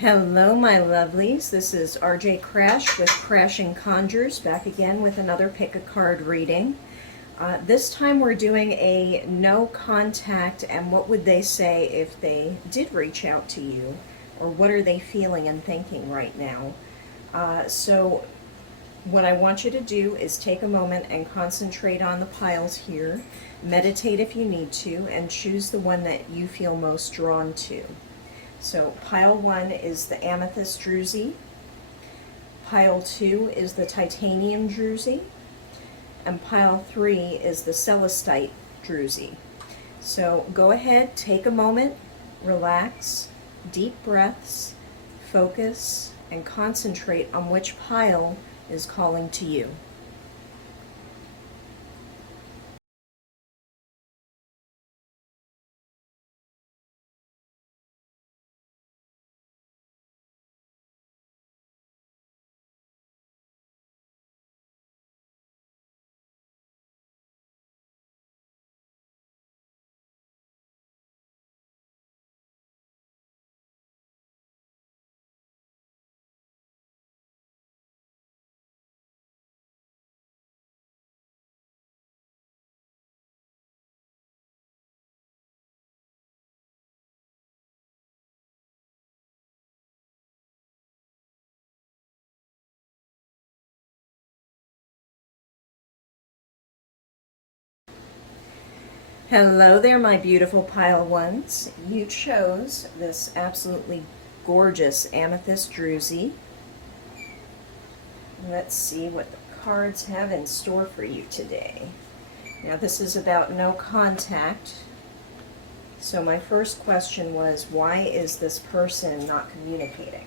Hello, my lovelies. This is RJ Crash with Crashing Conjures, back again with another pick a card reading. This time we're doing a no contact and what would they say if they did reach out to you, or what are they feeling and thinking right now. So what I want you to do is take a moment and concentrate on the piles here. Meditate if you need to, and choose the one that you feel most drawn to. So pile 1 is the amethyst druzy, pile 2 is the titanium druzy, and pile 3 is the celestite druzy. So go ahead, take a moment, relax, deep breaths, focus, and concentrate on which pile is calling to you. Hello there, my beautiful pile ones. You chose this absolutely gorgeous amethyst druzy. Let's see what the cards have in store for you today. Now this is about no contact. So my first question was, why is this person not communicating?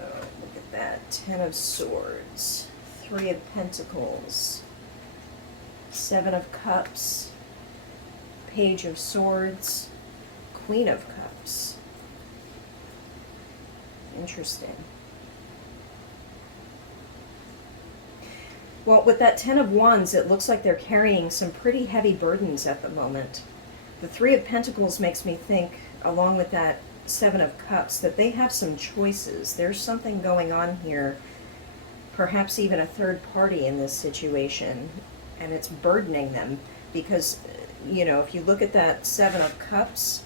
Oh, look at that. 10 of Swords, 3 of Pentacles, 7 of Cups, Page of Swords, Queen of Cups. Interesting. Well, with that 10 of Wands, it looks like they're carrying some pretty heavy burdens at the moment. The 3 of Pentacles makes me think, along with that 7 of Cups, that they have some choices. There's something going on here, perhaps even a third party in this situation, and it's burdening them because, you know, if you look at that 7 of Cups,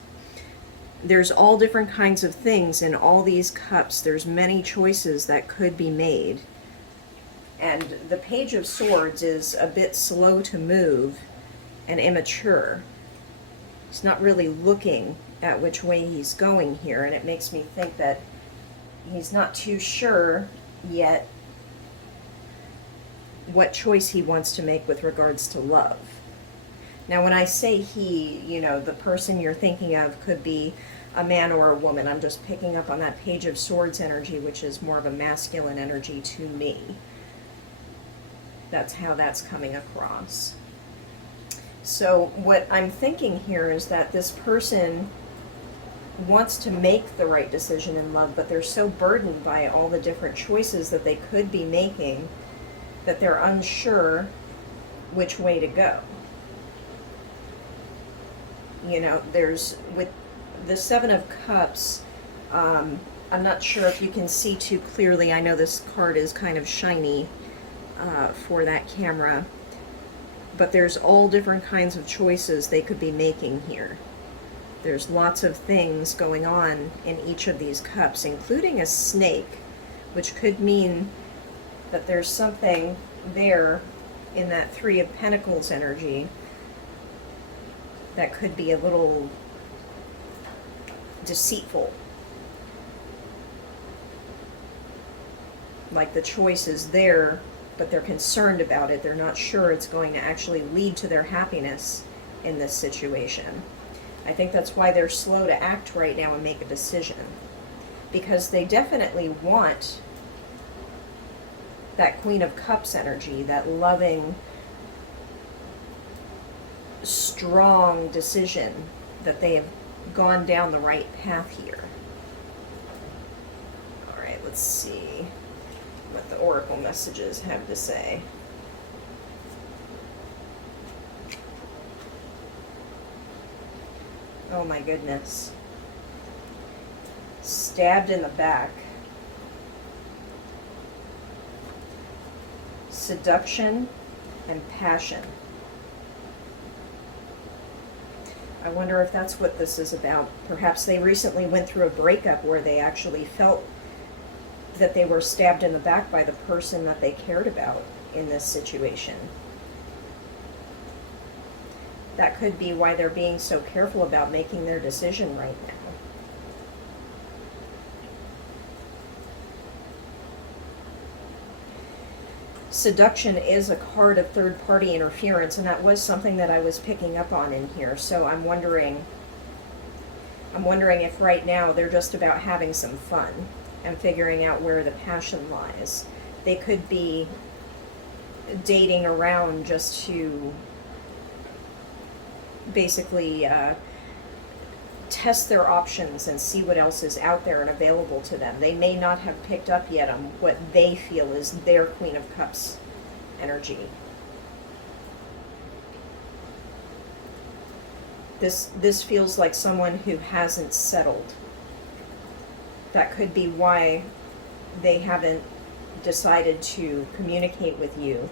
there's all different kinds of things in all these cups. There's many choices that could be made. And the Page of Swords is a bit slow to move and immature. He's not really looking at which way he's going here, and it makes me think that he's not too sure yet what choice he wants to make with regards to love. Now, when I say he, you know, the person you're thinking of could be a man or a woman. I'm just picking up on that Page of Swords energy, which is more of a masculine energy to me. That's how that's coming across. So what I'm thinking here is that this person wants to make the right decision in love, but they're so burdened by all the different choices that they could be making that they're unsure which way to go. You know, there's, with the 7 of Cups, I'm not sure if you can see too clearly. I know this card is kind of shiny for that camera, but there's all different kinds of choices they could be making here. There's lots of things going on in each of these cups, including a snake, which could mean that there's something there in that 3 of Pentacles energy that could be a little deceitful. Like the choice is there, but they're concerned about it. They're not sure it's going to actually lead to their happiness in this situation. I think that's why they're slow to act right now and make a decision, because they definitely want that Queen of Cups energy, that loving, strong decision, that they have gone down the right path here. All right, let's see what the oracle messages have to say. Oh my goodness. Stabbed in the back. Seduction and passion. I wonder if that's what this is about. Perhaps they recently went through a breakup where they actually felt that they were stabbed in the back by the person that they cared about in this situation. That could be why they're being so careful about making their decision right now. Seduction is a card of third-party interference, and that was something that I was picking up on in here. So I'm wondering if right now they're just about having some fun and figuring out where the passion lies. They could be dating around just to basically test their options and see what else is out there and available to them. They may not have picked up yet on what they feel is their Queen of Cups energy. This feels like someone who hasn't settled. That could be why they haven't decided to communicate with you.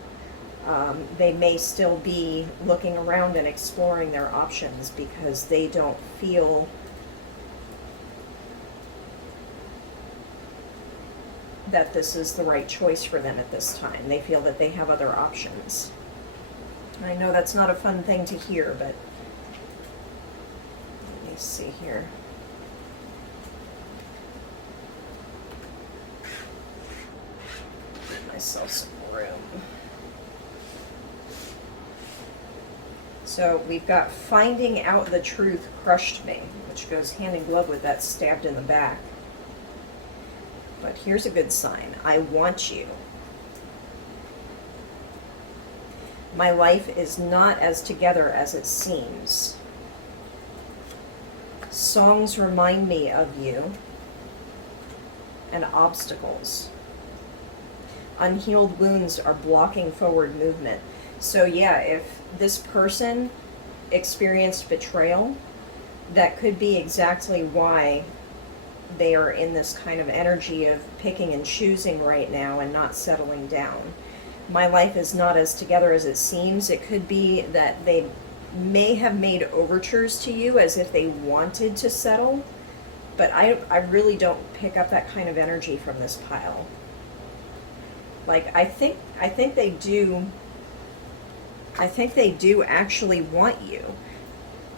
They may still be looking around and exploring their options because they don't feel that this is the right choice for them at this time. They feel that they have other options. I know that's not a fun thing to hear, but let me see here. Give myself some room. So we've got finding out the truth crushed me, which goes hand in glove with that stabbed in the back. But here's a good sign. I want you. My life is not as together as it seems. Songs remind me of you. And obstacles. Unhealed wounds are blocking forward movement. So yeah, if this person experienced betrayal, that could be exactly why they are in this kind of energy of picking and choosing right now and not settling down. My life is not as together as it seems. It could be that they may have made overtures to you as if they wanted to settle, but I really don't pick up that kind of energy from this pile. Like, I think they do. I think they do actually want you.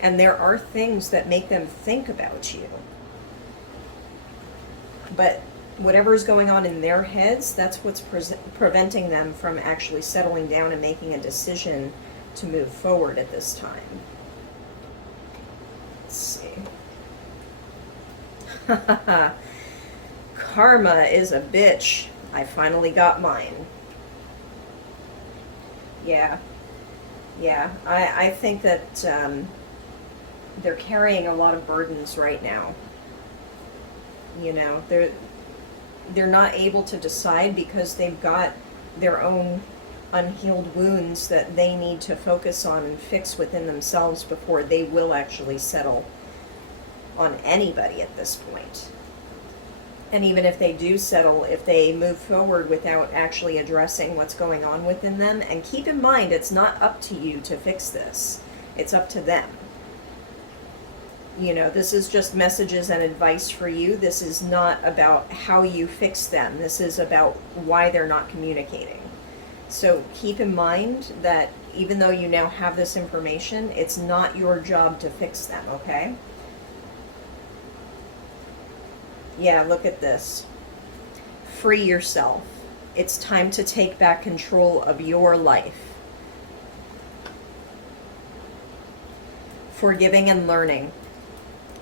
And there are things that make them think about you. But whatever's going on in their heads, that's what's preventing them from actually settling down and making a decision to move forward at this time. Let's see. Karma is a bitch. I finally got mine. Yeah. Yeah, I think that they're carrying a lot of burdens right now. You know, they're not able to decide because they've got their own unhealed wounds that they need to focus on and fix within themselves before they will actually settle on anybody at this point. And even if they do settle, if they move forward without actually addressing what's going on within them, and keep in mind, it's not up to you to fix this. It's up to them. You know, this is just messages and advice for you. This is not about how you fix them. This is about why they're not communicating. So keep in mind that even though you now have this information, it's not your job to fix them, okay? Yeah, look at this. Free yourself. It's time to take back control of your life. Forgiving and learning.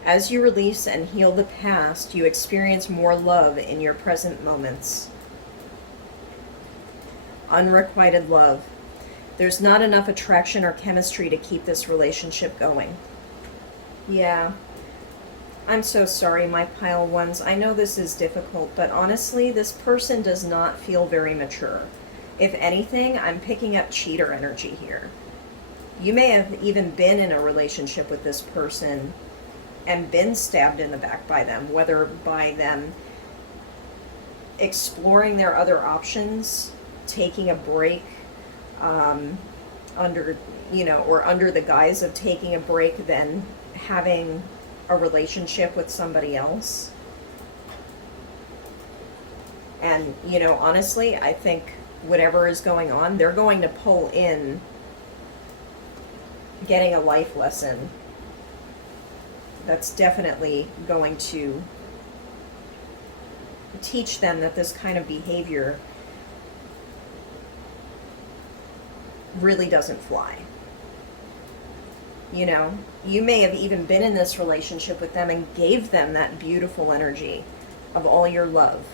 As you release and heal the past, you experience more love in your present moments. Unrequited love. There's not enough attraction or chemistry to keep this relationship going. Yeah. I'm so sorry, my pile ones. I know this is difficult, but honestly, this person does not feel very mature. If anything, I'm picking up cheater energy here. You may have even been in a relationship with this person and been stabbed in the back by them, whether by them exploring their other options, taking a break, under, you know, or under the guise of taking a break, then having a relationship with somebody else. And, you know, honestly, I think whatever is going on, they're going to pull in getting a life lesson. That's definitely going to teach them that this kind of behavior really doesn't fly. You know, you may have even been in this relationship with them and gave them that beautiful energy of all your love.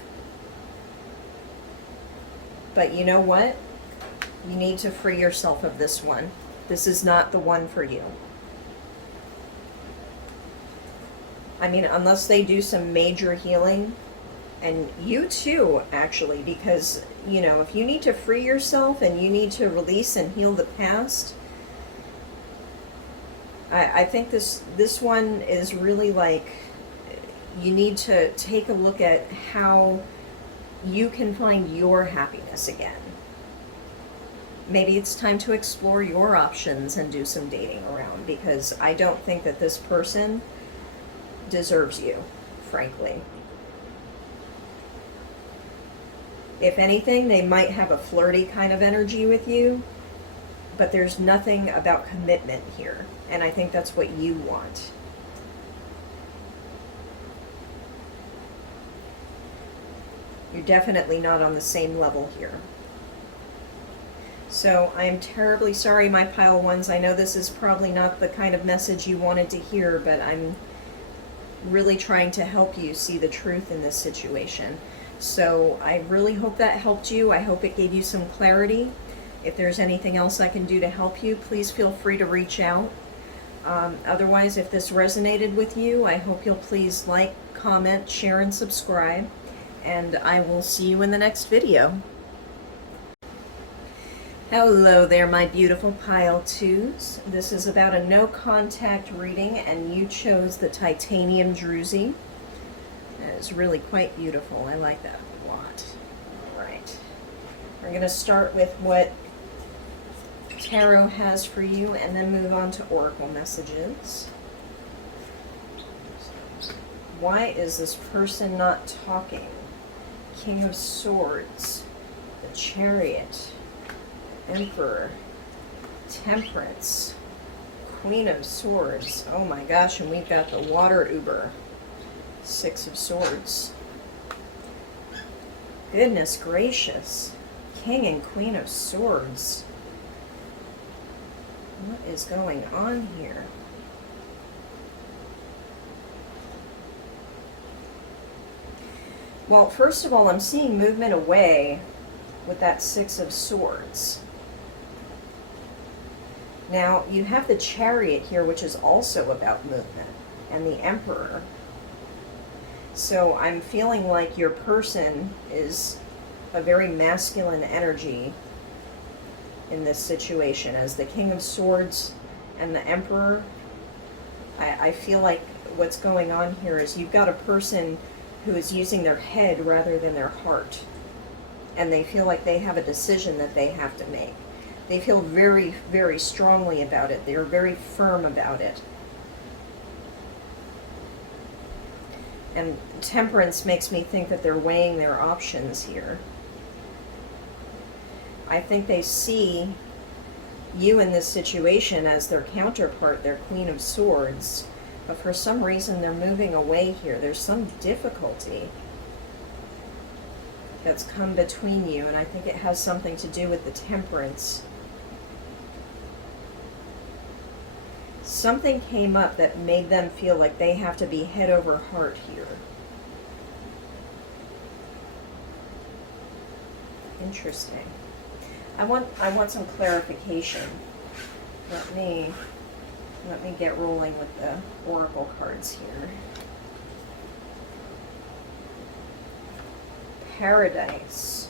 But you know what? You need to free yourself of this one. This is not the one for you. I mean, unless they do some major healing, and you too, actually, because, you know, if you need to free yourself and you need to release and heal the past, I think this one is really like, you need to take a look at how you can find your happiness again. Maybe it's time to explore your options and do some dating around, because I don't think that this person deserves you, frankly. If anything, they might have a flirty kind of energy with you, but there's nothing about commitment here, and I think that's what you want. You're definitely not on the same level here. So I'm terribly sorry, my pile ones. I know this is probably not the kind of message you wanted to hear, but I'm really trying to help you see the truth in this situation. So I really hope that helped you. I hope it gave you some clarity. If there's anything else I can do to help you, please feel free to reach out. Otherwise, if this resonated with you, I hope you'll please like, comment, share, and subscribe. And I will see you in the next video. Hello there, my beautiful pile twos. This is about a no contact reading, and you chose the titanium druzy. That is really quite beautiful. I like that a lot. All right. We're going to start with what Tarot has for you and then move on to Oracle messages. Why is this person not talking? King of Swords, the Chariot, Emperor, Temperance, Queen of Swords. Oh my gosh, and we've got the Water Uber, Six of Swords. Goodness gracious. King and Queen of Swords. What is going on here? Well, first of all, I'm seeing movement away with that Six of Swords. Now, you have the Chariot here, which is also about movement, and the Emperor. So I'm feeling like your person is a very masculine energy in this situation. As the King of Swords and the Emperor, I feel like what's going on here is you've got a person who is using their head rather than their heart. And they feel like they have a decision that they have to make. They feel very, very strongly about it. They're very firm about it. And Temperance makes me think that they're weighing their options here. I think they see you in this situation as their counterpart, their Queen of Swords. But for some reason, they're moving away here. There's some difficulty that's come between you, and I think it has something to do with the Temperance. Something came up that made them feel like they have to be head over heart here. Interesting. I want some clarification. Let me get rolling with the Oracle cards here. Paradise.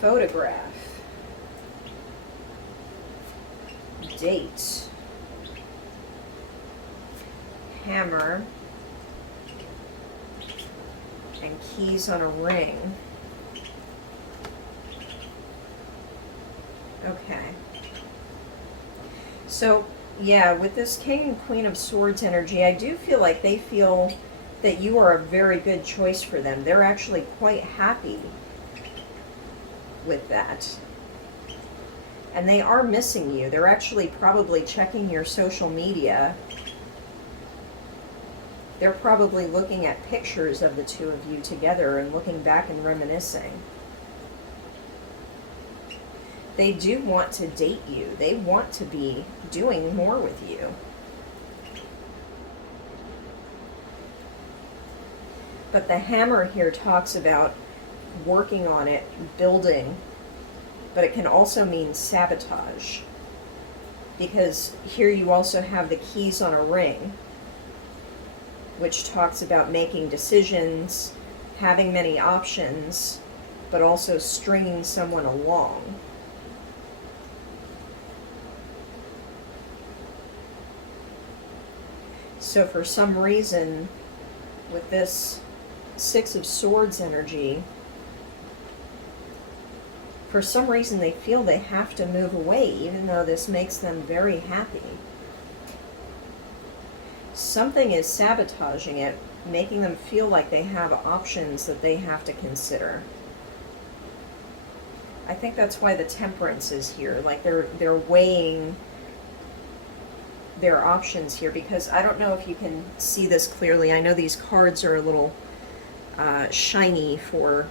Photograph. Date. hammer and keys on a ring. Okay. So, yeah, with this King and Queen of Swords energy, I do feel like they feel that you are a very good choice for them. They're actually quite happy with that. And they are missing you. They're actually probably checking your social media. They're probably looking at pictures of the two of you together and looking back and reminiscing. They do want to date you. They want to be doing more with you. But the hammer here talks about working on it, building, but it can also mean sabotage. Because here you also have the keys on a ring, which talks about making decisions, having many options, but also stringing someone along. So for some reason, with this Six of Swords energy, for some reason they feel they have to move away, even though this makes them very happy. Something is sabotaging it, making them feel like they have options that they have to consider. I think that's why the Temperance is here. Like they're weighing their options here, because I don't know if you can see this clearly. I know these cards are a little shiny for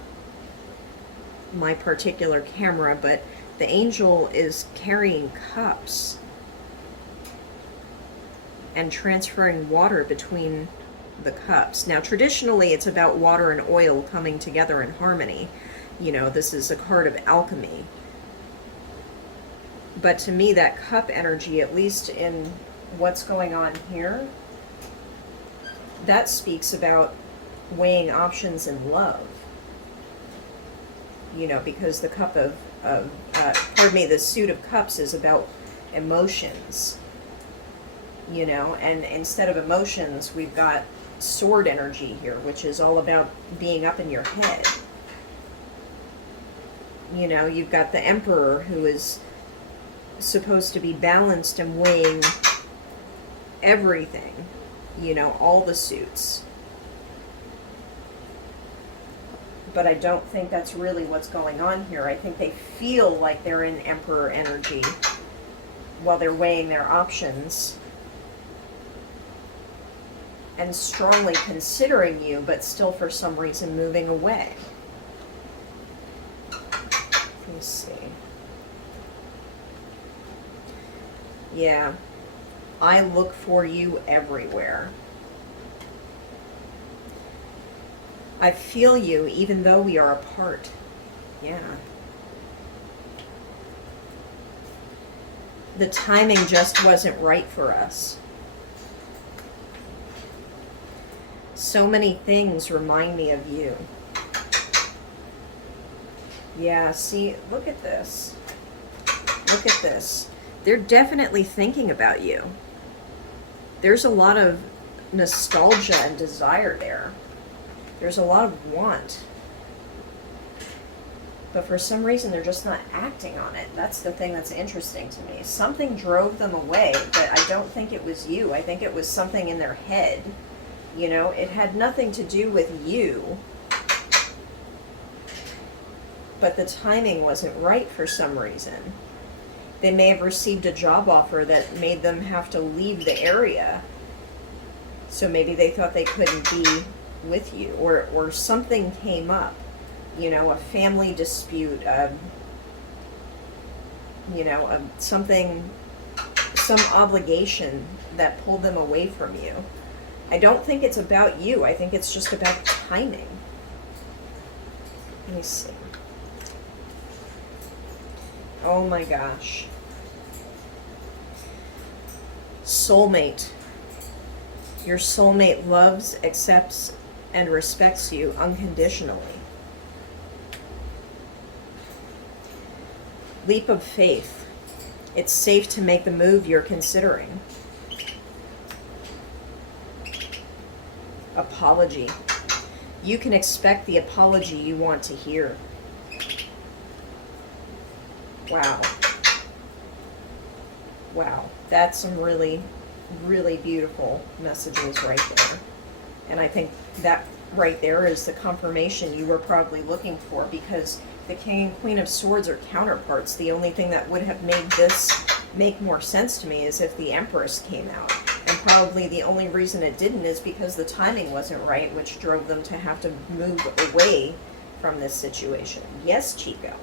my particular camera, but the angel is carrying cups and transferring water between the cups. Now, traditionally, it's about water and oil coming together in harmony. You know, this is a card of alchemy. But to me, that cup energy, at least in what's going on here, that speaks about weighing options in love. You know, because the cup of the Suit of Cups is about emotions. You know, and instead of emotions, we've got sword energy here, which is all about being up in your head. You know, you've got the Emperor, who is supposed to be balanced and weighing everything, you know, all the suits. But I don't think that's really what's going on here. I think they feel like they're in Emperor energy while they're weighing their options and strongly considering you, but still for some reason moving away. Let me see. Yeah. I look for you everywhere. I feel you even though we are apart. Yeah. The timing just wasn't right for us. So many things remind me of you. Yeah, see, look at this. Look at this. They're definitely thinking about you. There's a lot of nostalgia and desire there. There's a lot of want. But for some reason, they're just not acting on it. That's the thing that's interesting to me. Something drove them away, but I don't think it was you. I think it was something in their head. You know, it had nothing to do with you. But the timing wasn't right for some reason. They may have received a job offer that made them have to leave the area. So maybe they thought they couldn't be with you, or something came up. You know, a family dispute, you know, something, some obligation that pulled them away from you. I don't think it's about you. I think it's just about timing. Let me see. Oh my gosh. Soulmate. Your soulmate loves, accepts, and respects you unconditionally. Leap of faith. It's safe to make the move you're considering. Apology. You can expect the apology you want to hear. Wow. Wow. That's some really, really beautiful messages right there. And I think that right there is the confirmation you were probably looking for, because the King and Queen of Swords are counterparts. The only thing that would have made this make more sense to me is if the Empress came out. And probably the only reason it didn't is because the timing wasn't right, which drove them to have to move away from this situation. Yes, Chico.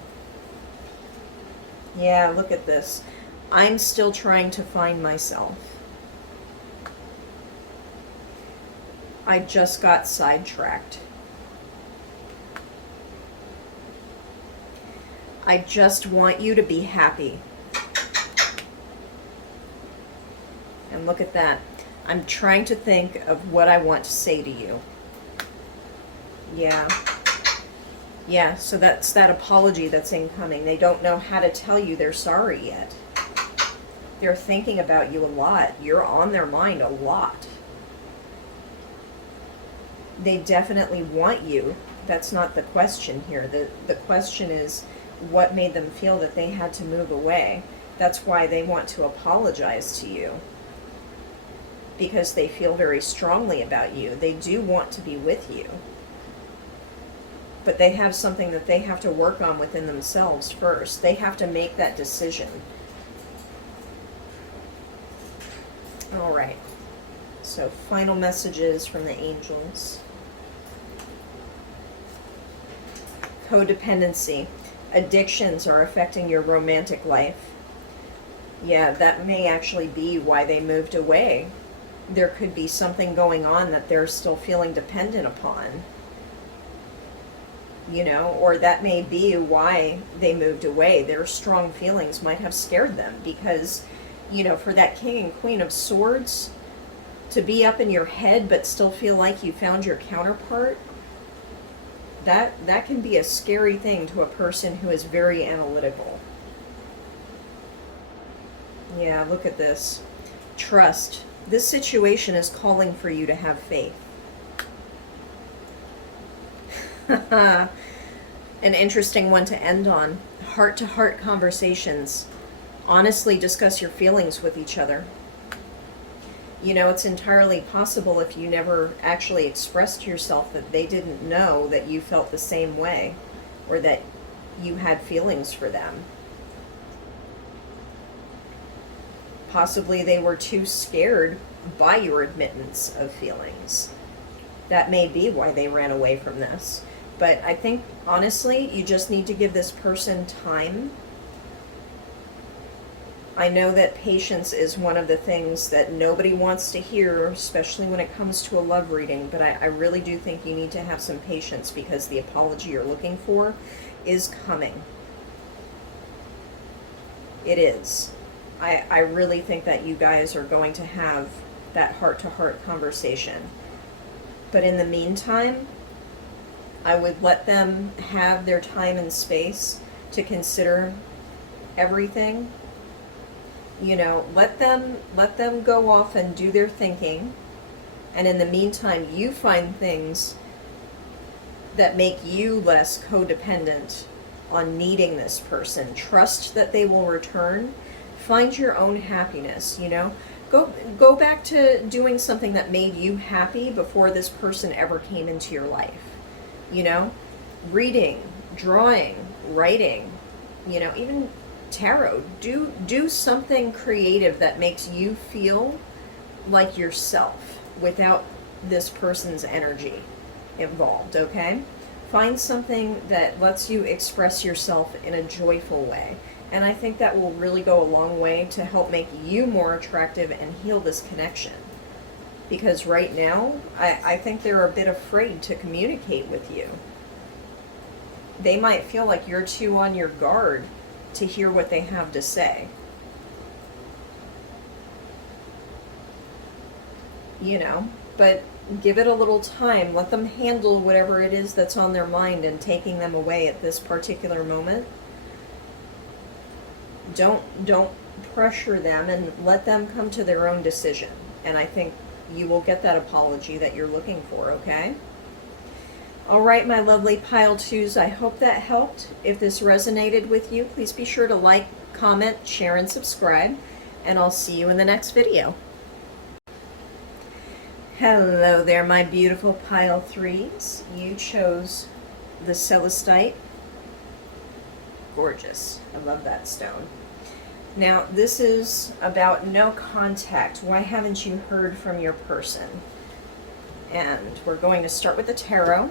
Yeah, look at this. I'm still trying to find myself. I just got sidetracked. I just want you to be happy. And look at that. I'm trying to think of what I want to say to you. Yeah. Yeah, so that's that apology that's incoming. They don't know how to tell you they're sorry yet. They're thinking about you a lot. You're on their mind a lot. They definitely want you. That's not the question here. The question is, what made them feel that they had to move away? That's why they want to apologize to you. Because they feel very strongly about you. They do want to be with you. But they have something that they have to work on within themselves first. They have to make that decision. All right. So final messages from the angels. Codependency. Addictions are affecting your romantic life. Yeah, that may actually be why they moved away. There could be something going on that they're still feeling dependent upon. You know, or that may be why they moved away. Their strong feelings might have scared them because, you know, for that King and Queen of Swords to be up in your head but still feel like you found your counterpart, that can be a scary thing to a person who is very analytical. Yeah, look at this. Trust. This situation is calling for you to have faith. An interesting one to end on. Heart-to-heart conversations. Honestly discuss your feelings with each other. You know, it's entirely possible if you never actually expressed to yourself that they didn't know that you felt the same way or that you had feelings for them. Possibly they were too scared by your admittance of feelings. That may be why they ran away from this. But I think, honestly, you just need to give this person time. I know that patience is one of the things that nobody wants to hear, especially when it comes to a love reading, but I really do think you need to have some patience because the apology you're looking for is coming. It is. I really think that you guys are going to have that heart-to-heart conversation. But in the meantime, I would let them have their time and space to consider everything. You know, let them go off and do their thinking. And in the meantime, you find things that make you less codependent on needing this person. Trust that they will return. Find your own happiness, you know. Go back to doing something that made you happy before this person ever came into your life. You know, reading, drawing, writing, you know, even tarot. Do something creative that makes you feel like yourself without this person's energy involved, okay? Find something that lets you express yourself in a joyful way. And I think that will really go a long way to help make you more attractive and heal this connection. Because right now, I think they're a bit afraid to communicate with you. They might feel like you're too on your guard to hear what they have to say. You know, but give it a little time. Let them handle whatever it is that's on their mind and taking them away at this particular moment. Don't pressure them and let them come to their own decision. And I think you will get that apology that you're looking for, okay? All right, my lovely pile twos, I hope that helped. If this resonated with you, please be sure to like, comment, share, and subscribe, and I'll see you in the next video. Hello there, my beautiful pile threes. You chose the celestite. Gorgeous. I love that stone. Now, this is about no contact. Why haven't you heard from your person? And we're going to start with the tarot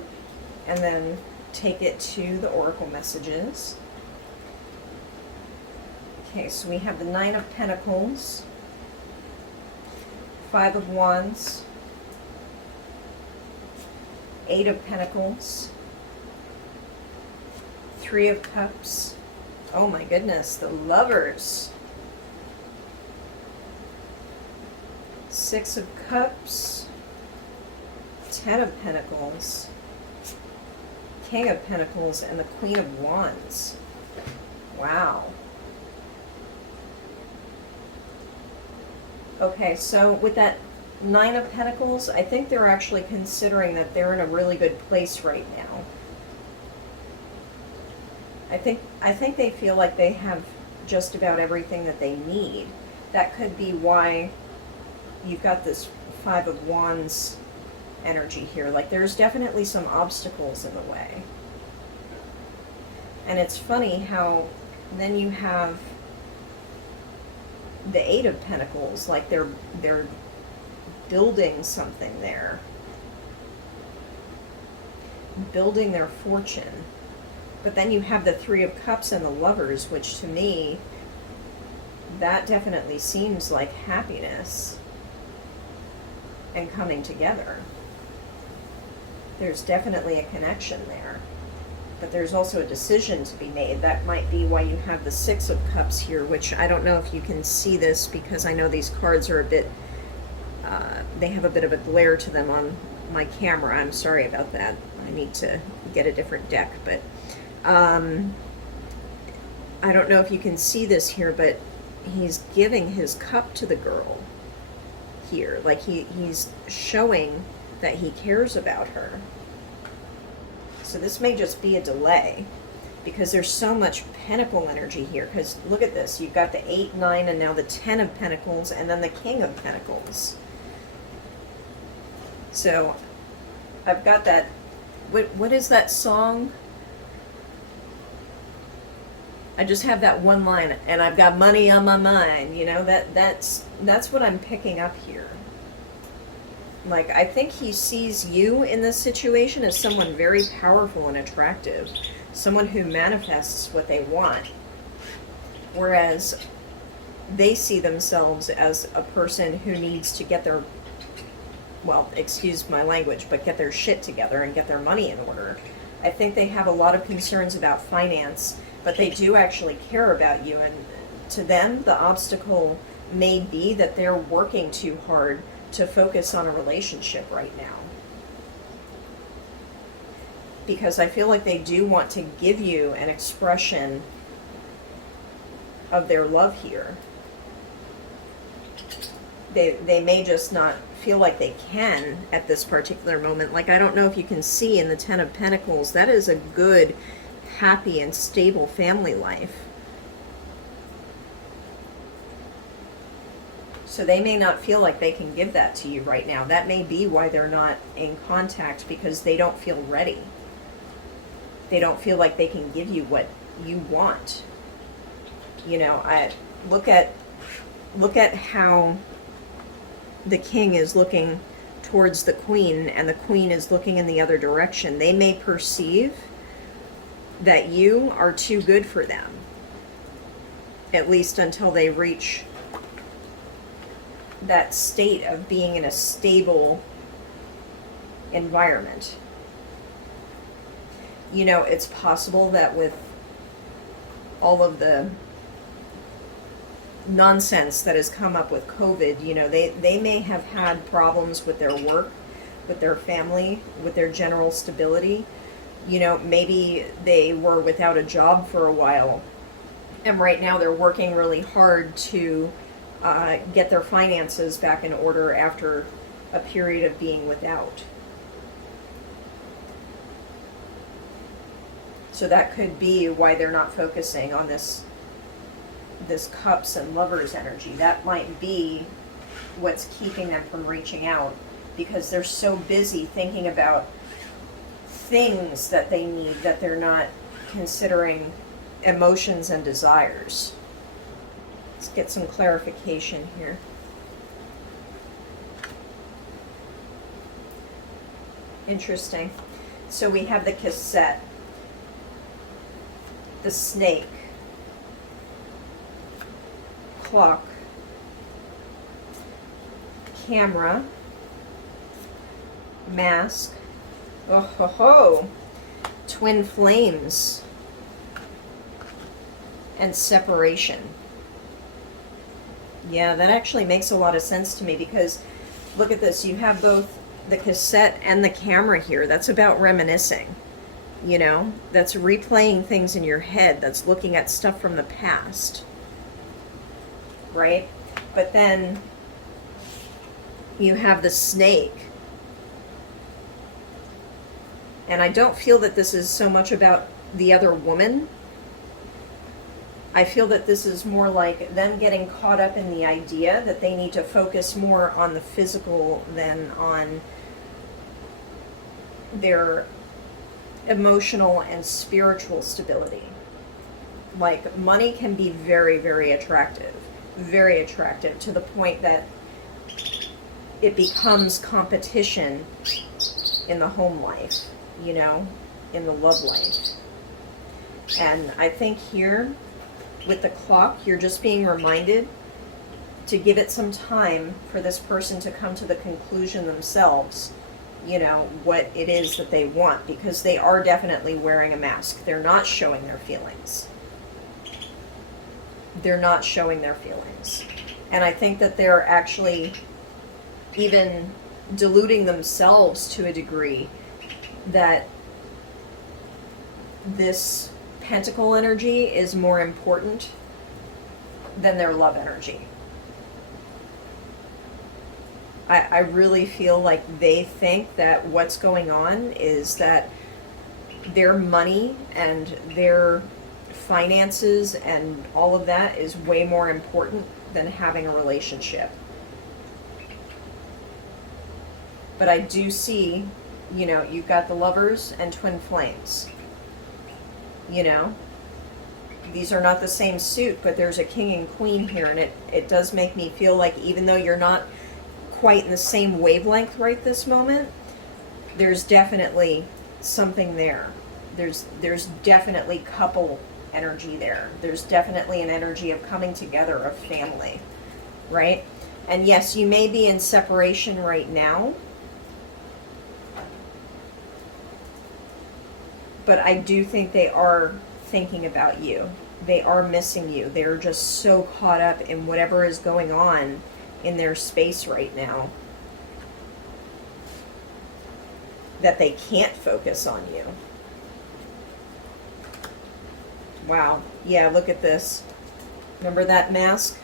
and then take it to the oracle messages. Okay, so we have the Nine of Pentacles, Five of Wands, Eight of Pentacles, Three of Cups. Oh my goodness, the Lovers. Six of Cups, Ten of Pentacles, King of Pentacles, and the Queen of Wands. Wow. Okay, so with that Nine of Pentacles, I think they're actually considering that they're in a really good place right now. I think they feel like they have just about everything that they need. That could be why you've got this Five of Wands energy here. Like, there's definitely some obstacles in the way. And it's funny how then you have the Eight of Pentacles, like they're building something there. Building their fortune. But then you have the Three of Cups and the Lovers, which to me, that definitely seems like happiness and coming together. There's definitely a connection there. But there's also a decision to be made. That might be why you have the Six of Cups here, which I don't know if you can see this because I know these cards are a bit, they have a bit of a glare to them on my camera. I'm sorry about that. I need to get a different deck, but I don't know if you can see this here, but he's giving his cup to the girl here. Like he's showing that he cares about her. So this may just be a delay because there's so much pentacle energy here. Because look at this. You've got the 8, 9, and now the 10 of Pentacles, and then the King of Pentacles. So I've got that. What is that song? I just have that one line, and I've got money on my mind. You know, that's what I'm picking up here. Like, I think he sees you in this situation as someone very powerful and attractive. Someone who manifests what they want. Whereas they see themselves as a person who needs to get their, well, excuse my language, but get their shit together and get their money in order. I think they have a lot of concerns about finance, but they do actually care about you. And to them, the obstacle may be that they're working too hard to focus on a relationship right now. Because I feel like they do want to give you an expression of their love here. They may just not feel like they can at this particular moment. Like, I don't know if you can see in the Ten of Pentacles, that is a good, happy, and stable family life. So they may not feel like they can give that to you right now. That may be why they're not in contact, because they don't feel ready. They don't feel like they can give you what you want. You know, I look at how the King is looking towards the Queen, and the Queen is looking in the other direction. They may perceive that you are too good for them, at least until they reach that state of being in a stable environment. You know, it's possible that with all of the nonsense that has come up with COVID, you know, they may have had problems with their work, with their family, with their general stability. You know, maybe they were without a job for a while, and right now they're working really hard to get their finances back in order after a period of being without. So that could be why they're not focusing on this cups and lovers energy. That might be what's keeping them from reaching out, because they're so busy thinking about things that they need that they're not considering emotions and desires. Let's get some clarification here. Interesting. So we have the cassette, the snake, clock, camera, mask, oh ho ho, twin flames, and separation. Yeah, that actually makes a lot of sense to me, because look at this, you have both the cassette and the camera here. That's about reminiscing, you know, that's replaying things in your head, that's looking at stuff from the past, right? But then you have the snake, and I don't feel that this is so much about the other woman. I feel that this is more like them getting caught up in the idea that they need to focus more on the physical than on their emotional and spiritual stability. Like, money can be very, very attractive to the point that it becomes competition in the home life, you know, in the love life. And I think here with the clock, you're just being reminded to give it some time for this person to come to the conclusion themselves, you know, what it is that they want, because they are definitely wearing a mask. They're not showing their feelings. They're not showing their feelings. And I think that they're actually even deluding themselves to a degree that this pentacle energy is more important than their love energy. I really feel like they think that what's going on is that their money and their finances and all of that is way more important than having a relationship. But I do see, you know, you've got the lovers and twin flames. You know, these are not the same suit, but there's a king and queen here, and it does make me feel like even though you're not quite in the same wavelength right this moment, there's definitely something there. There's definitely couple energy there. There's definitely an energy of coming together, of family, right? And yes, you may be in separation right now, but I do think they are thinking about you. They are missing you. They're just so caught up in whatever is going on in their space right now that they can't focus on you. Wow. Yeah, look at this. Remember that mask?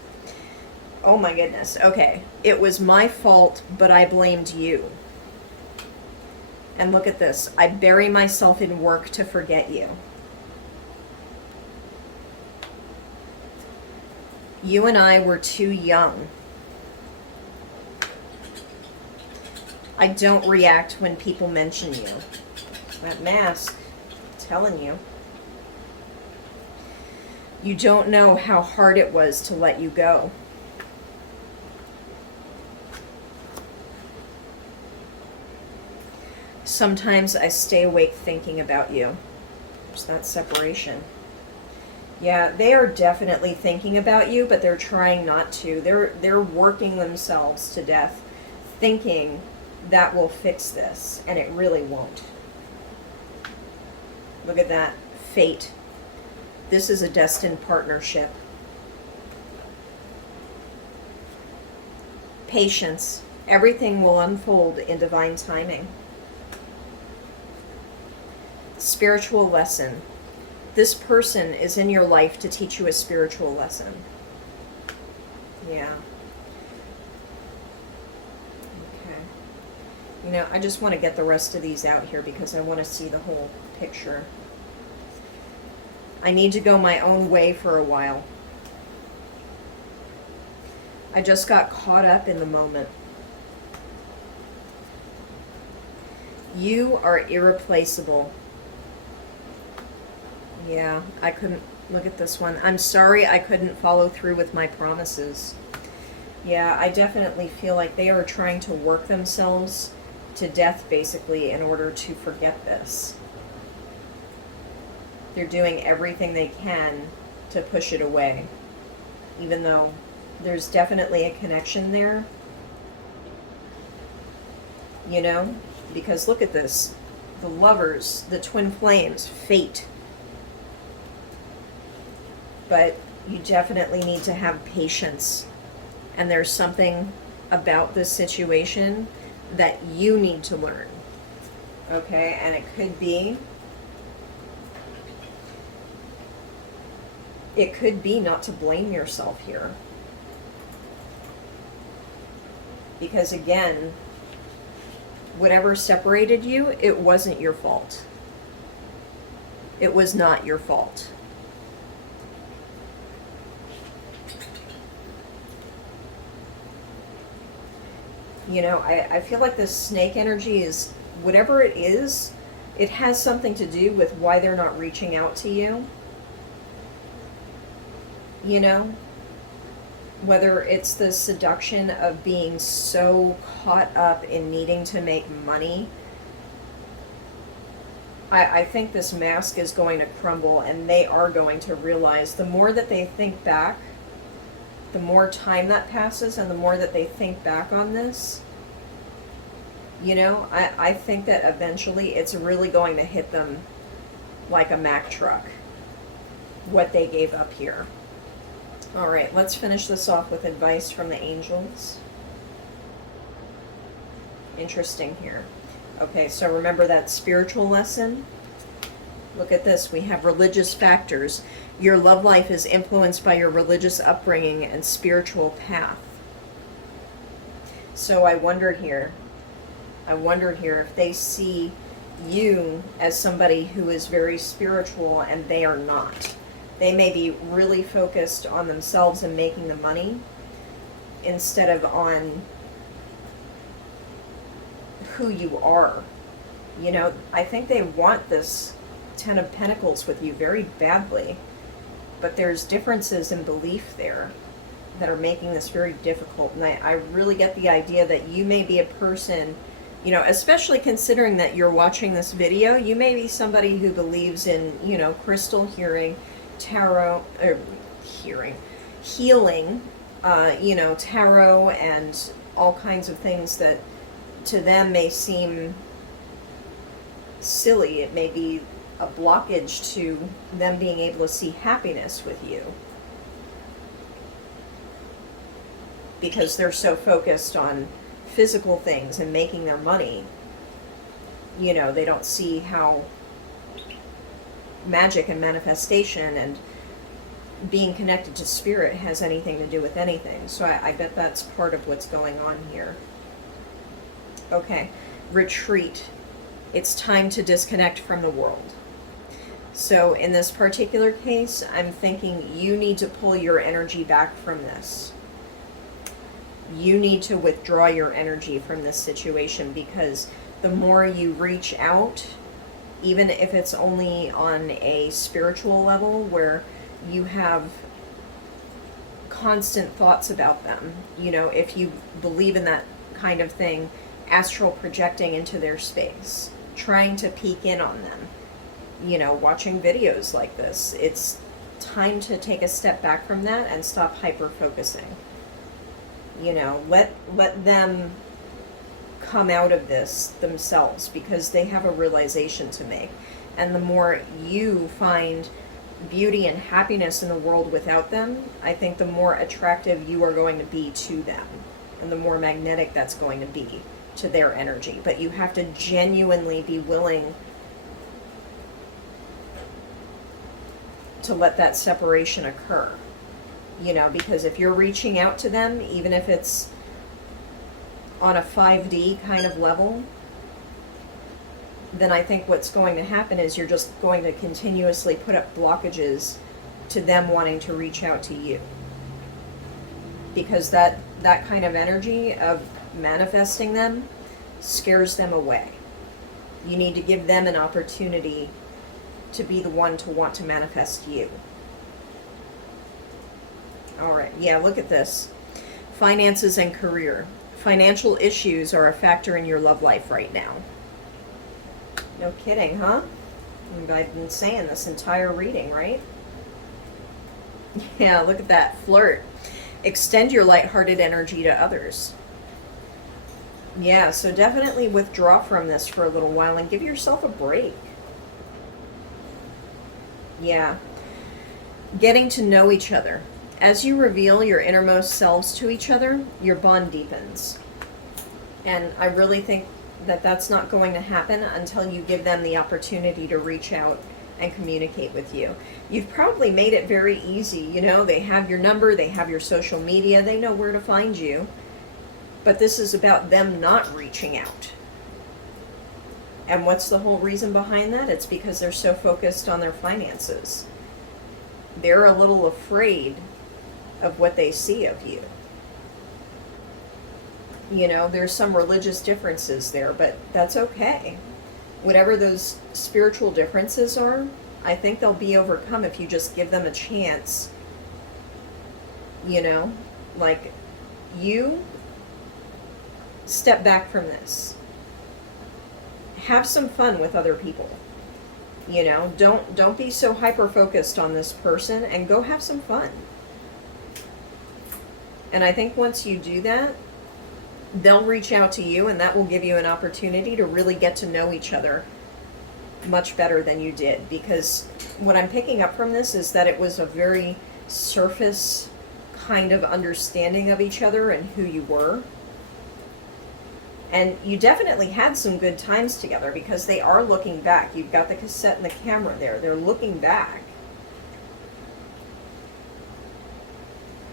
Oh my goodness. Okay. It was my fault, but I blamed you. And look at this. I bury myself in work to forget you. You and I were too young. I don't react when people mention you. That mask, I'm telling you. You don't know how hard it was to let you go. Sometimes I stay awake thinking about you. There's that separation. Yeah, they are definitely thinking about you, but they're trying not to. They're working themselves to death, thinking that will fix this, and it really won't. Look at that. Fate. This is a destined partnership. Patience. Everything will unfold in divine timing. Spiritual lesson. This person is in your life to teach you a spiritual lesson. Yeah. Okay. You know, I just want to get the rest of these out here because I want to see the whole picture. I need to go my own way for a while. I just got caught up in the moment. You are irreplaceable. Yeah, I couldn't look at this one. I'm sorry I couldn't follow through with my promises. Yeah, I definitely feel like they are trying to work themselves to death, basically, in order to forget this. They're doing everything they can to push it away, even though there's definitely a connection there. You know? Because look at this. The lovers, the twin flames, fate. But you definitely need to have patience. And there's something about this situation that you need to learn. Okay? And it could be not to blame yourself here. Because again, whatever separated you, it wasn't your fault. It was not your fault. You know, I feel like this snake energy is, whatever it is, it has something to do with why they're not reaching out to you. You know? Whether it's the seduction of being so caught up in needing to make money. I think this mask is going to crumble, and they are going to realize the more that they think back, the more time that passes and the more that they think back on this, you know, I think that eventually it's really going to hit them like a Mack truck, what they gave up here. All right, let's finish this off with advice from the angels. Interesting here. Okay, so remember that spiritual lesson? Look at this. We have religious factors. Your love life is influenced by your religious upbringing and spiritual path. So I wondered here if they see you as somebody who is very spiritual and they are not. They may be really focused on themselves and making the money instead of on who you are. You know, I think they want this Ten of Pentacles with you very badly, but there's differences in belief there that are making this very difficult. And I really get the idea that you may be a person, you know, especially considering that you're watching this video, you may be somebody who believes in, you know, crystal healing, tarot, or healing, you know, tarot and all kinds of things that to them may seem silly. It may be a blockage to them being able to see happiness with you because they're so focused on physical things and making their money. You know, they don't see how magic and manifestation and being connected to spirit has anything to do with anything. So I bet that's part of what's going on here. Okay, retreat. It's time to disconnect from the world. So in this particular case, I'm thinking you need to pull your energy back from this. You need to withdraw your energy from this situation, because the more you reach out, even if it's only on a spiritual level where you have constant thoughts about them, you know, if you believe in that kind of thing, astral projecting into their space, trying to peek in on them, you know, watching videos like this, it's time to take a step back from that and stop hyper focusing. You know, let them come out of this themselves, because they have a realization to make. And the more you find beauty and happiness in the world without them, I think the more attractive you are going to be to them, and the more magnetic that's going to be to their energy. But you have to genuinely be willing to let that separation occur. You know, because if you're reaching out to them, even if it's on a 5D kind of level, then I think what's going to happen is you're just going to continuously put up blockages to them wanting to reach out to you. Because that kind of energy of manifesting them scares them away. You need to give them an opportunity to be the one to want to manifest you. All right, yeah, look at this. Finances and career. Financial issues are a factor in your love life right now. No kidding, huh? I've been saying this entire reading, right? Yeah, look at that. Flirt. Extend your lighthearted energy to others. Yeah, so definitely withdraw from this for a little while and give yourself a break. Yeah. Getting to know each other. As you reveal your innermost selves to each other, your bond deepens. And I really think that that's not going to happen until you give them the opportunity to reach out and communicate with you. You've probably made it very easy. You know, they have your number, they have your social media, they know where to find you. But this is about them not reaching out. And what's the whole reason behind that? It's because they're so focused on their finances. They're a little afraid of what they see of you. You know, there's some religious differences there, but that's okay. Whatever those spiritual differences are, I think they'll be overcome if you just give them a chance. You know, like, you step back from this. Have some fun with other people. You know, don't be so hyper focused on this person, and go have some fun. And I think once you do that, they'll reach out to you, and that will give you an opportunity to really get to know each other much better than you did. Because what I'm picking up from this is that it was a very surface kind of understanding of each other and who you were. And you definitely had some good times together, because they are looking back. You've got the cassette and the camera there. They're looking back.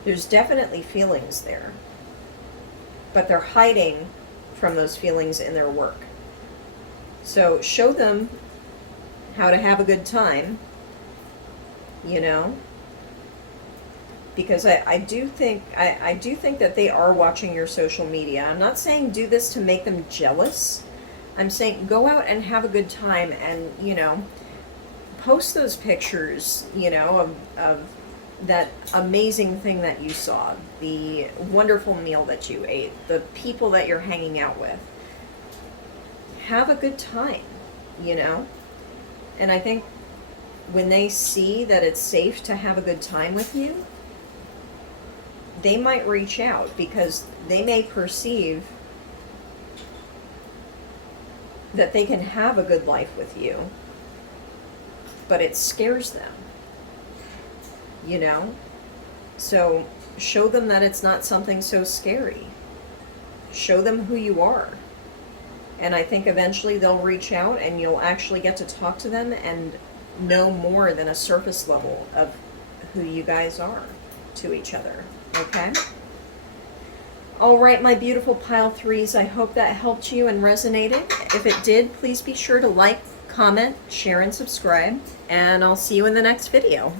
There's definitely feelings there. But they're hiding from those feelings in their work. So show them how to have a good time, you know? Because I do think that they are watching your social media. I'm not saying do this to make them jealous. I'm saying go out and have a good time, and, you know, post those pictures, you know, of that amazing thing that you saw, the wonderful meal that you ate, the people that you're hanging out with. Have a good time, you know? And I think when they see that it's safe to have a good time with you, they might reach out, because they may perceive that they can have a good life with you, but it scares them. You know? So show them that it's not something so scary. Show them who you are. And I think eventually they'll reach out, and you'll actually get to talk to them and know more than a surface level of who you guys are to each other. Okay? All right, my beautiful pile threes, I hope that helped you and resonated. If it did, please be sure to like, comment, share, and subscribe. And I'll see you in the next video.